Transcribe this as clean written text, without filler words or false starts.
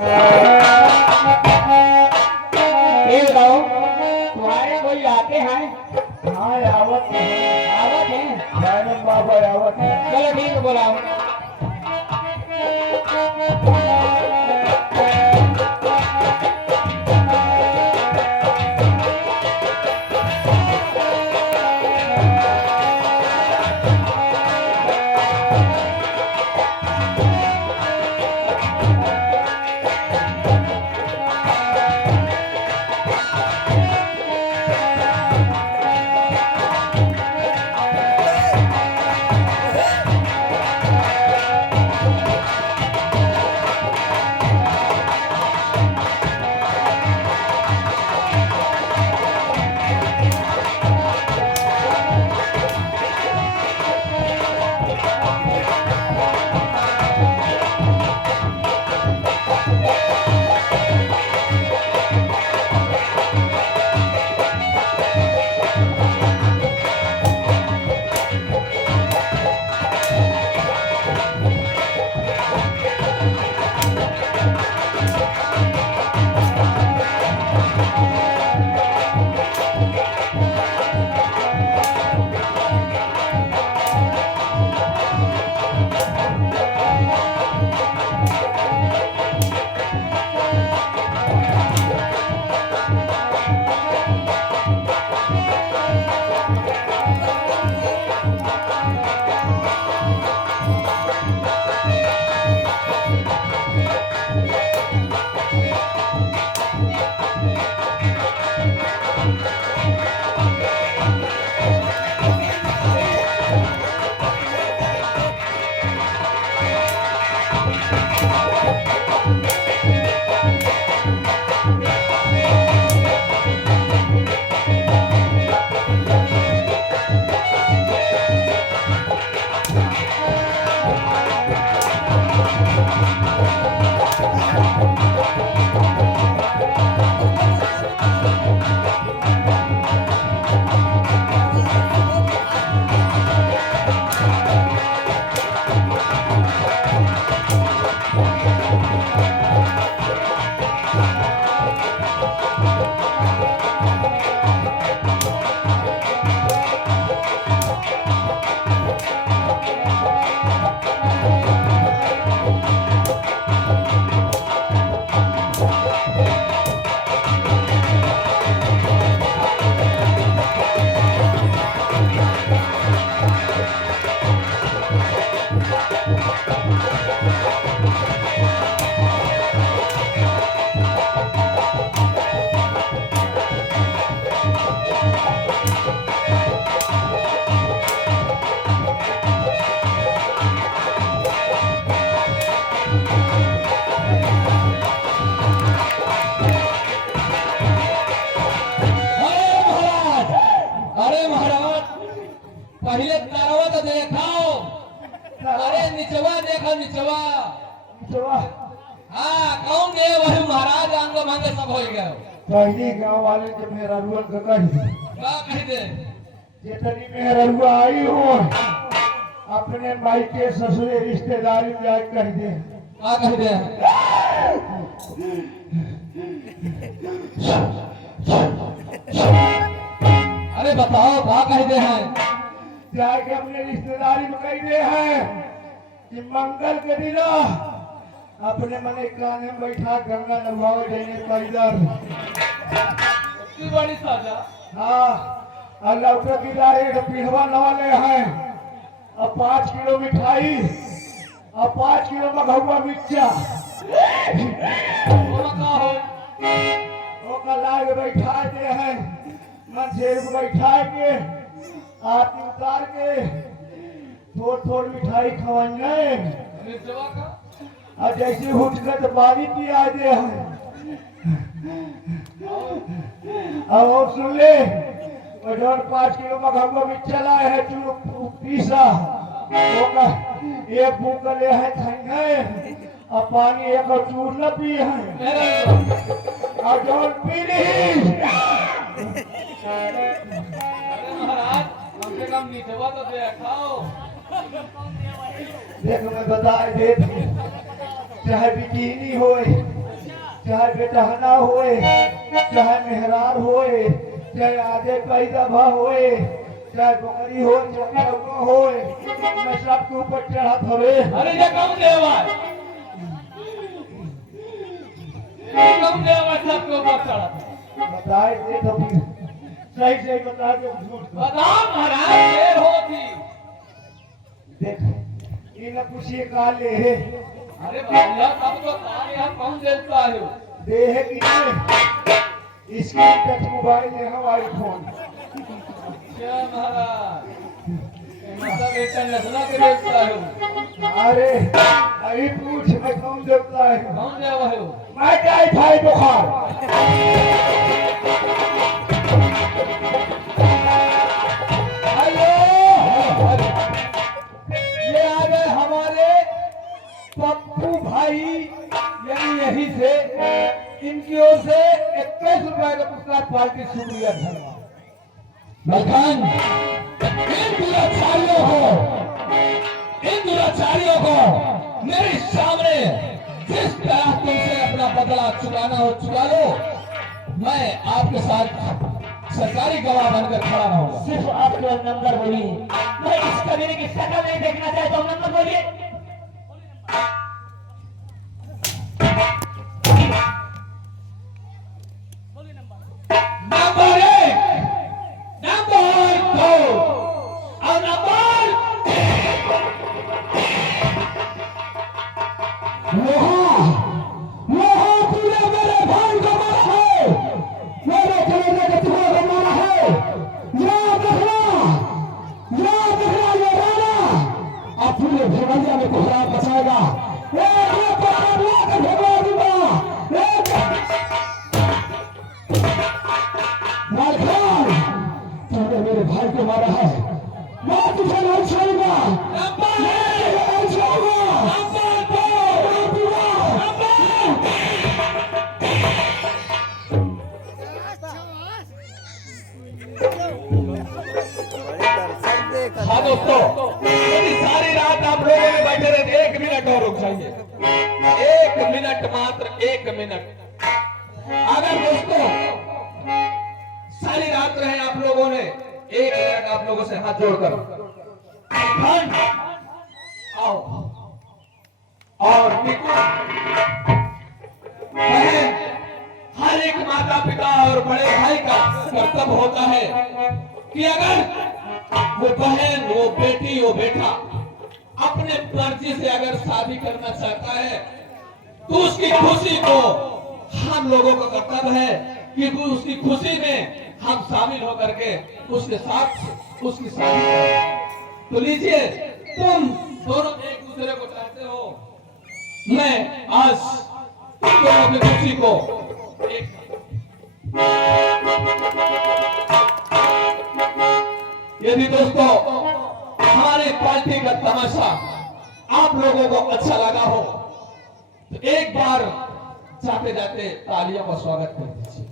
ये बताओ तुम्हारे कोई आते हैं? हाँ आवत है। आवत है? जैनब बाबा आवत है। चलो ठीक है बुलाओ। पहले तारवा तो देखाओ। अरे निचवा देखो निचवा। निचवा हाँ कौन गए वही महाराज अंग भंग सब हो गए। पहली गांव वाले के मेरा रुआ कही क्या कह दे जितनी मेरा रुआ आई हो अपने भाई के ससुरे रिश्तेदारी में आज कह दे। क्या कह दे अरे बताओ क्या कह दे हैं। जाके अपने रिश्तेदारी में कह दे हैं कि मंगल के दिन अपने मने काने में बैठा गंगा नगवावे देने पैदल। की बड़ी साजा हाँ अल्लाह के किनारे पीढ़वा नवाले हैं और 5 किलो मिठाई और 5 किलो मघुआ मिर्चा वो लाग बैठा दे हैं मंझेर को बैठा के आरती उतार के थोड़ मिठाई खवाएंगे निचवा का और जैसे उठ कर तो पानी पिया दे हैं और सुन ले और 5 किलो मघुआ मिर्चा लाए है पीसा एक भूख ले है खाएंगे और पानी एक और चूर्ण पी है और जौन पी ली महाराज कम से कम निचवा तो देखाओ। देख मैं बता दे चाहे बिकिनी हो चाहे बेटहना होए, चाहे मेहरार होए, चाहे आधे पैदा भा होए, चाहे बकरी हो, चाहे कौवा होए, मैं सबके ऊपर चढ़त हवे। अरे ये कौन देवा है? ये कौन देवा सबको ऊपर चढ़ा? बताए दे तो फिर सही सही बता दो, झूठ का। बताओ महाराज शेर होती। देख इन पूछिए काले है, अरे भैया तब तो तारे हम कौन देता है? देह की स्क्रीन टच मोबाइल है, हम आईफोन। क्या महाराज मतलब बेटा नसला के देता है? अरे अभी पूछ मैं कौन देवता है? कौन देवा है? मैं टाइफाइड बुखार। हेलो, ये आ गए हमारे पप्पू भाई, यानी यही से इनकी ओर से 21 रुपए का पुरस्कार पार्टी शुक्रिया धन्यवाद। मलखान इन दुराचारियों को मेरे सामने जिस तरह तुमसे अपना बदला चुकाना हो चुका लो। मैं आपके साथ सरकारी गवाह बनकर खड़ा रहूंगा। सिर्फ आप केवल नंबर बोलिए, मैं इस कबीले की शक्ल नहीं देखना चाहता हूँ। नंबर बोलिए। नंबर 1, नंबर 2 और नंबर तूने मेरे भाई को मारा है, मेरे कलेजे के टुकड़े को मारा है। याद रखना ये राणा अब पूरे भगवतिया में कोहराम मचाएगा। एक भगवा दूंगा। तूने मेरे भाई को मारा है, मैं तुझे नहीं छोड़ूंगा। नहीं छोड़ूंगा। हाँ दोस्तों, यदि सारी रात आप लोगों में बैठे रहे 1 मिनट और रुक जाइए। 1 मिनट, मात्र 1 मिनट। अगर दोस्तों सारी रात रहे आप लोगों ने 1 मिनट आप लोगों से हाथ जोड़कर खंड आओ और बहन, हर एक माता पिता और बड़े भाई का कर्तव्य होता है कि अगर वो बहन, वो बेटी, वो बेटा अपने मर्जी से अगर शादी करना चाहता है तो उसकी खुशी को हम लोगों का कर्तव्य है कि उसकी खुशी में हम शामिल होकर के उसके साथ उसकी शादी करें। तो लीजिए, तुम दोनों एक दूसरे को चाहते हो, मैं आज तुम दोनों की खुशी को एक यदि दोस्तों हमारे पार्टी का तमाशा आप लोगों को अच्छा लगा हो तो एक बार जाते जाते तालियों का स्वागत कर दीजिए।